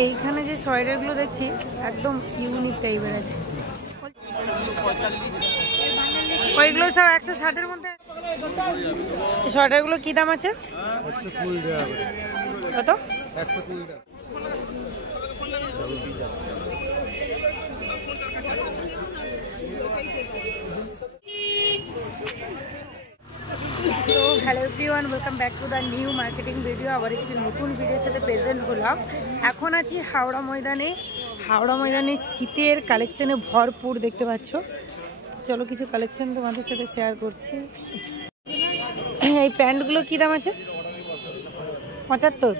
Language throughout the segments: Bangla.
এইখানে যে সোয়েটারগুলো দেখছি একদম ইউনিক টাইপের আছে। ওইগুলো সব 160-এর মধ্যে। সোয়েটারগুলো কি দাম আছে? 120 টাকা। কত? 120 টাকা। তো hello everyone, welcome back to the new marketing video. আবার একটি নতুন ভিডিওর সাথে প্রেজেন্ট হলাম। এখন আছি হাওড়া ময়দানে। হাওড়া ময়দানে শীতের কালেকশানে ভরপুর দেখতে পাচ্ছ। চলো কিছু কালেকশন তোমাদের সাথে শেয়ার করছি। এই প্যান্টগুলো কী দাম আছে? 75।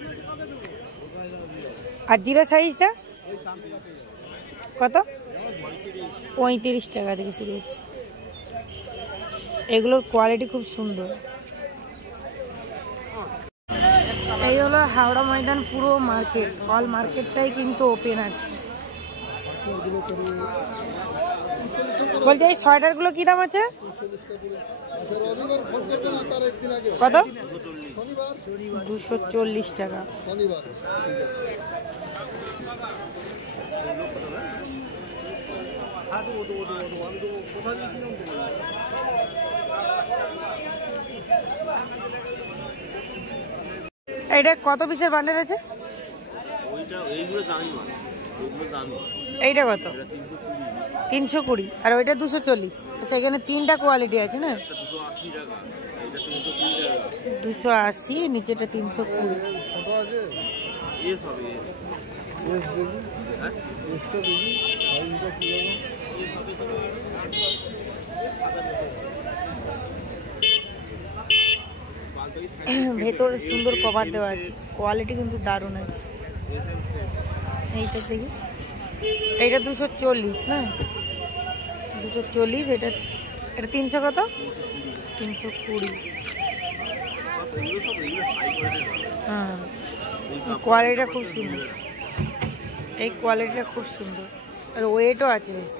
আর জিরো সাইজটা কত? 35 টাকা থেকে শুরু হচ্ছে। এগুলোর কোয়ালিটি খুব সুন্দর। এই হলো হাওড়া ময়দান পুরো মার্কেট, অল মার্কেটটাই কিন্তু ওপেন আছে। বলছি এই সোয়েটারগুলো কি দাম আছে? কত? 240 টাকা। এইটা কত পিসের বান্ডেল আছে? এইটা কত? 320। আর ওইটা 240। আচ্ছা, এখানে তিনটা কোয়ালিটি আছে না? 280, নিচেটা 320। ভেতরে সুন্দর কভার দেওয়া আছে, কোয়ালিটি কিন্তু দারুণ আছে। এইটা দেখি, এইটা 240 না? 240। এটা 300 কত? 320। হ্যাঁ, কোয়ালিটিটা খুব সুন্দর। এই কোয়ালিটিটা খুব সুন্দর আর ওয়েটও আছে বেশ।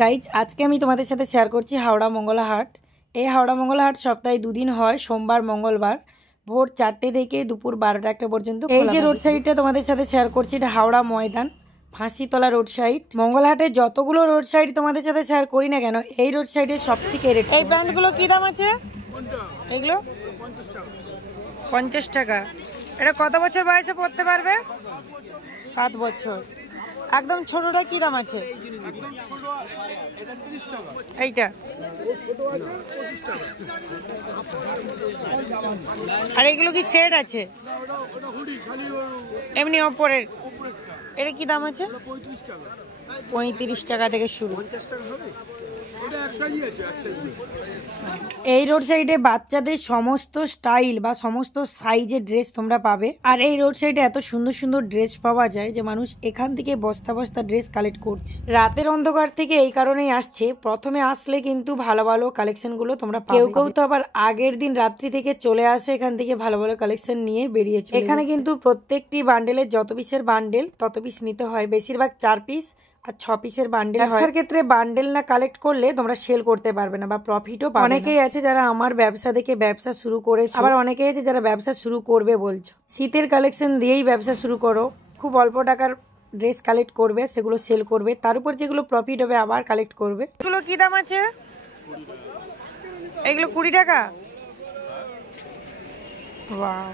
গাইজ, আজকে আমি তোমাদের সাথে শেয়ার করছি হাওড়া মঙ্গলা হাট। এই হাওড়া মঙ্গলা হাট সপ্তাহে 2 দিন হয়, সোমবার মঙ্গলবার, ভোর 4টে থেকে দুপুর 12টা পর্যন্ত। এই যে রোড সাইডটা তোমাদের সাথে শেয়ার করছি, এটা হাওড়া ময়দান, ফাঁসিতলা রোড সাইড। মঙ্গলহাটে যতগুলো রোড সাইড তোমাদের সাথে শেয়ার করি না কেন, এই রোড সাইডে সব থেকে রেট। এই ব্র্যান্ডগুলো কি দাম আছে? এগুলো 50 টাকা। এটা কত বছর বয়সে পড়তে পারবে? 7 বছর। একদম ছোটটা কি দাম আছে? এইটা। আর এগুলো কি সেট আছে? এমনি ওপরের। এটা কি দাম আছে? 35 টাকা থেকে শুরু। এই রোড সাইডে বাচ্চাদের সমস্ত স্টাইল বা সমস্ত সাইজের ড্রেস তোমরা পাবে। আর এই রোড সাইডে এত সুন্দর সুন্দর ড্রেস পাওয়া যায় যে মানুষ এখান থেকে বস্তা বস্তা ড্রেস কালেক্ট করছে। রাতের অন্ধকার থেকে এই কারণেই আসছে, প্রথমে আসলে কিন্তু ভালো ভালো কালেকশন গুলো তোমরা পাবে। কেউ কেউ তো আবার আগের দিন রাত্রি থেকে চলে আসে এখান থেকে ভালো ভালো কালেকশন নিয়ে বেরিয়েছে। এখানে কিন্তু প্রত্যেকটি বান্ডেলের যত পিসের বান্ডেল তত পিস নিতে হয়, বেশিরভাগ 4 পিস আর 6 পিসের বান্ডেল হয়। ব্যবসার ক্ষেত্রে বান্ডেল না কালেক্ট করলে তোমরা সেল করতে পারবে না বা প্রফিটও পাবে না। অনেকেই আছে যারা আমার ব্যবসা দেখে ব্যবসা শুরু করেছে, আবার অনেকেই আছে যারা ব্যবসা শুরু করবে বলছো। শীতের কালেকশন দিয়েই ব্যবসা শুরু করো, খুব অল্প টাকার ড্রেস কালেক্ট করবে, সেগুলো সেল করবে, তার উপর যেগুলো প্রফিট হবে আবার কালেক্ট করবে। এগুলো কি দাম আছে? এগুলো 20 টাকা। ওয়াও,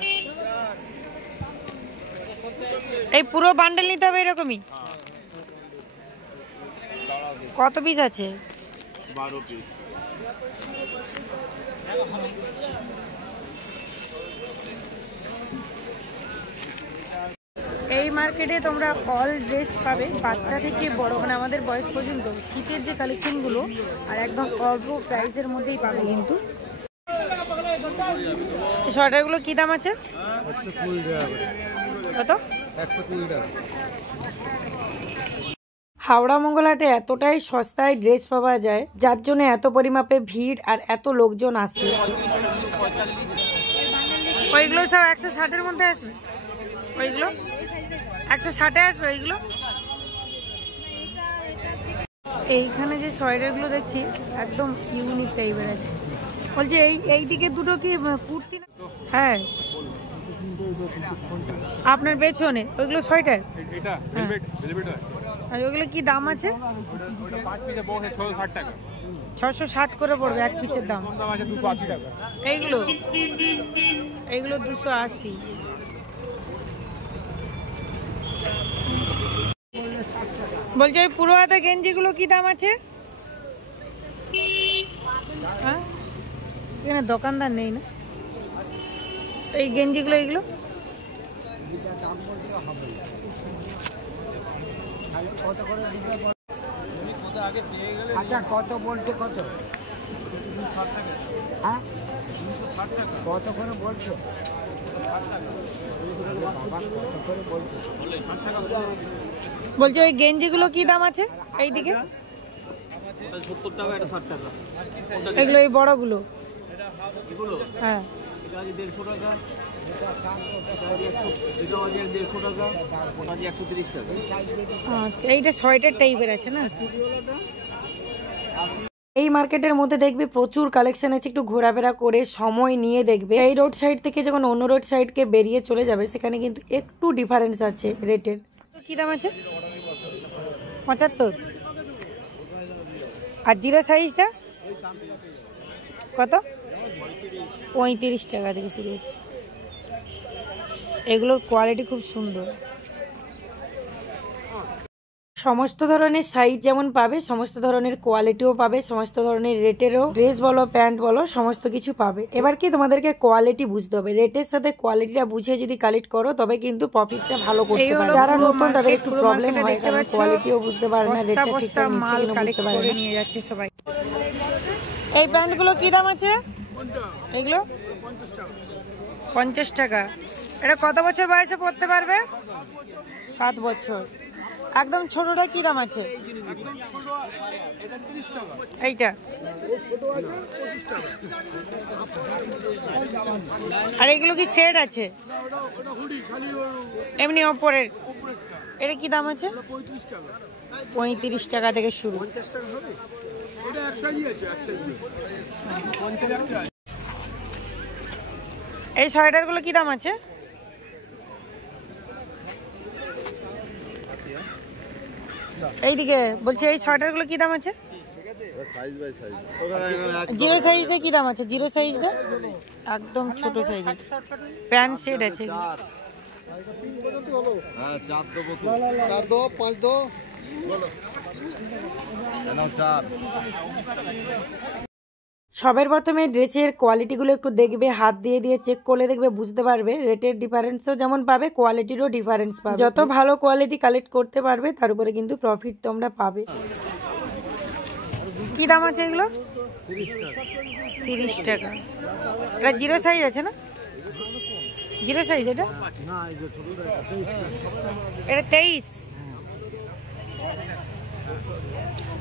এই পুরো বান্ডেল নিতে হবে এরকমই? কত পিস আছে? 12 পিস। এই মার্কেটে তোমরা অল ড্রেস পাবে, বাচ্চা থেকে বড়, মানে আমাদের বয়স পর্যন্ত। শীতের যে কালেকশনগুলো আর একদম অল্প প্রাইসের মধ্যেই পাবে কিন্তু। সোয়েটারগুলো কি দাম আছে? 120 টাকা। কত? 120 টাকা। হাওড়া মঙ্গলহাটে এতটাই সস্তায় ড্রেস পাওয়া যায়, যার জন্য এত পরিমাপে ভিড় আর এত লোকজন আসে। ওইগুলো সব 160-এর মধ্যে আসবে? ওইগুলো 160-এ আসবে ওইগুলো? এইখানে যে সোয়েটারগুলো দেখছি একদম ইউনিক টাইপের আছে। বলছি এই দিকে দুটো কি কুর্তি? হ্যাঁ, আপনার পেছনে ওইগুলো সোয়েটার, এটা ভেলভেট ভেলভেট আছে। আর ওইগুলো কি দাম আছে? ওটা 5 পিসে বক্স 660 টাকা। 660 করে পড়বে এক পিসের দাম। দাম আছে 280 টাকা। এইগুলো এইগুলো 280। বলছি ওই পুরো হাতা গেঞ্জিগুলো কি দাম আছে? হ্যাঁ, এখানে দোকানদার নেই না? এই গেঞ্জিগুলো এইগুলো আচ্ছা কত বলছে কত? হ্যাঁ কত করে বলছো? বলছি ওই গেঞ্জিগুলো কি দাম আছে এইদিকে? 70 টাকা, এটা 60 টাকা। এগুলো এই বড়গুলো? এগুলো হ্যাঁ, এটা আছে 150 টাকা, এটা আছে 150 টাকা, ওটা আছে 130 টাকা। আচ্ছা, এইটা সোয়েটার টাইপের আছে না? এই মার্কেটের মধ্যে দেখবে প্রচুর কালেকশন আছে, একটু ঘোরাফেরা করে সময় নিয়ে দেখবে। এই রোড সাইড থেকে যখন অন্য রোড সাইডকে বেরিয়ে চলে যাবে সেখানে কিন্তু একটু ডিফারেন্স আছে রেটের। কি দাম আছে? 75। আর জিরো সাইজটা কত? 35 টাকা থেকে শুরু হচ্ছে। এগুলোর কোয়ালিটি খুব সুন্দর। সমস্ত ধরনের সাইজ যেমন পাবে, সমস্ত ধরনের কোয়ালিটিও পাবে, সমস্ত ধরনের রেটেরও ড্রেস বলো প্যান্ট বলো সমস্ত কিছু পাবে। এবার কি তোমাদেরকে কোয়ালিটি বুঝতে হবে, রেটের সাথে কোয়ালিটিটা বুঝে যদি কালেক্ট করো তবে কিন্তু প্রফিটটা ভালো করতে পারবে। যারা নতুন তাদের একটু প্রবলেম হয়, কারণ কোয়ালিটিও বুঝতে পারে না, রেটটা ঠিকঠাক নিচ্ছে কিনা বুঝতে পারে না। নিয়ে যাচ্ছে সবাই। এই প্যান্টগুলো কি দাম আছে? এগুলো 50 টাকা। এটা কত বছর বয়সে পড়তে পারবে? 7 বছর। একদম ছোটটা কি দাম আছে? এইটা আর এগুলো কি সেট আছে? এমনি ওপরের এটা কি দাম আছে? 35 টাকা থেকে শুরু। এই সোয়েটার গুলো কি দাম আছে? এইদিকে বলছি এই সোয়েটার গুলো কি দাম আছে? জিরো সাইজটা কি দাম আছে? জিরো সাইজটা একদম ছোট সাইজের প্যান্ট সেট আছে। সবের প্রথমে ড্রেসের কোয়ালিটিগুলো একটু দেখবে, হাত দিয়ে দিয়ে চেক করে দেখবে, বুঝতে পারবে। রেটের ডিফারেন্সও যেমন পাবে, কোয়ালিটিরও ডিফারেন্স পাবে। যত ভালো কোয়ালিটি কালেক্ট করতে পারবে তার উপরে কিন্তু প্রফিট তোমরা পাবে। কি দাম আছে এগুলো? 30 টাকা। এটা জিরো সাইজ আছে না? জিরো সাইজ এটা? এটা 23।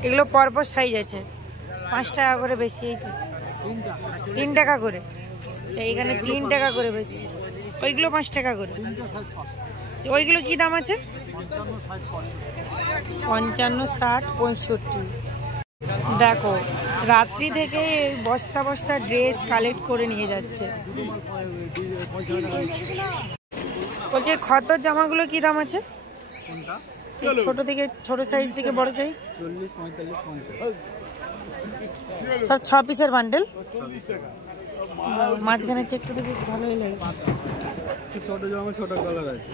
এগুলো পরপর সাইজ আছে, 5 টাকা করে বেশি। 3 টাকা করে। আচ্ছা, এইখানে 3 টাকা করে বেশি। ওইগুলো 5 টাকা করে। ওইগুলো কি দাম আছে? 55, 60, 65। দেখো রাত্রি থেকে বস্তা বস্তা ড্রেস কালেক্ট করে নিয়ে যাচ্ছে। বলছে খতর জামাগুলো কি দাম আছে? ছোট থেকে ছোট সাইজ থেকে বড় সাইজ 40, 45, 50। সব 6 পিসের বান্ডেল। মাঝখানে চেকটা তো বেশ ভালোই লাগে। ছোট জামা ছোট কালার আছে,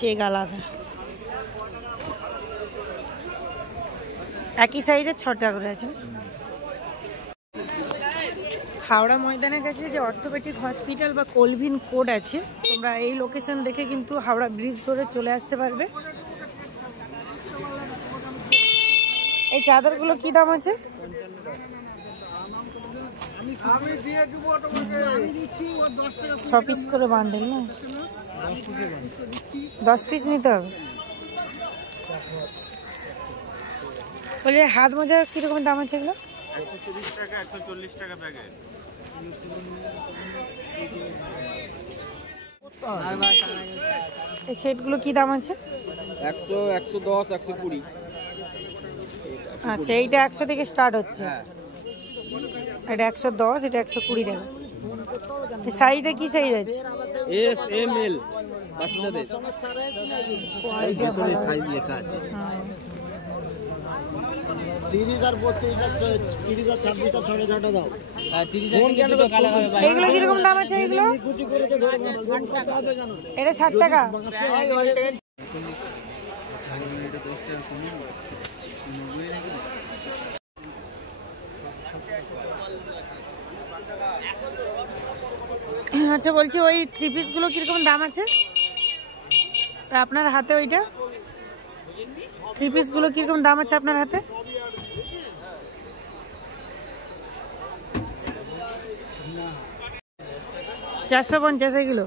চেক আলাদা। একই সাইজের 6 টাকা করে আছে। হাওড়া ময়দানের কাছে যে অর্থোপেডিক হসপিটাল বা কোলভিন কোড আছে, তোমরা এই লোকেশন দেখে কিন্তু হাওড়া ব্রিজ ধরে চলে আসতে পারবে। এই চাদরগুলো কি দাম আছে? 6 পিস করে বান্ডেল না? 10 পিস নিতে হবে। বলে হাত মোজা কিরকম দাম আছে এগুলো? 130 টাকা, 140 টাকা প্যাকেট। এই সেটগুলো কি দাম আছে? 100, 110, 120। আচ্ছা, এইটা 100 থেকে স্টার্ট হচ্ছে। এটা 110, এটা 120 টাকা। সাইজটা কি সাইজ আছে? এস এম এল বাচ্চাদের এই ভিতরে সাইজ লেখা আছে। 30 আর 32 আর 30 আর 26 আর 6 দাও। আর 30 এর দুটো কালার হবে ভাই। এগুলো কিরকম দাম আছে এগুলো? কুচি করে তো ধরে না, দাম কত হবে জানো? এটা 60 টাকা। আচ্ছা বলছি ওই 3 পিস গুলো কিরকম দাম আছে? আর আপনার হাতে ওইটা 3 পিস গুলো কিরকম দাম আছে আপনার হাতে? 450 এগুলো।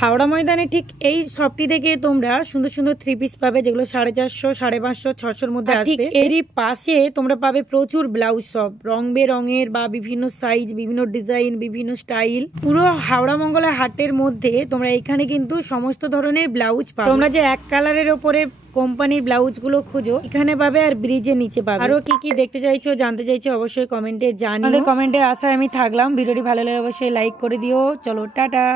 হাওড়া ময়দানে ঠিক এই শপটি থেকে তোমরা সুন্দর সুন্দর 3 পিস পাবে, যেগুলো 450, 550, 600 মধ্যে আসবে। এরই পাশে তোমরা পাবে প্রচুর ব্লাউজ, সব রং বেরঙের বা বিভিন্ন সাইজ, বিভিন্ন ডিজাইন, বিভিন্ন স্টাইল। পুরো হাওড়া মঙ্গলা হাটের মধ্যে তোমরা এখানে কিন্তু সমস্ত ধরনের ব্লাউজ পাবে। তোমরা যে এক কালারের ওপরে কোম্পানির ব্লাউজ গুলো খোঁজো এখানে পাবে, আর ব্রিজের নিচে পাবে। আরো কি কি দেখতে চাইছো, জানতে চাইছো, অবশ্যই কমেন্টে জানিও। কমেন্টের আশায় আমি থাকলাম। ভিডিওটি ভালো লাগলে অবশ্যই লাইক করে দিও। চলো টাটা।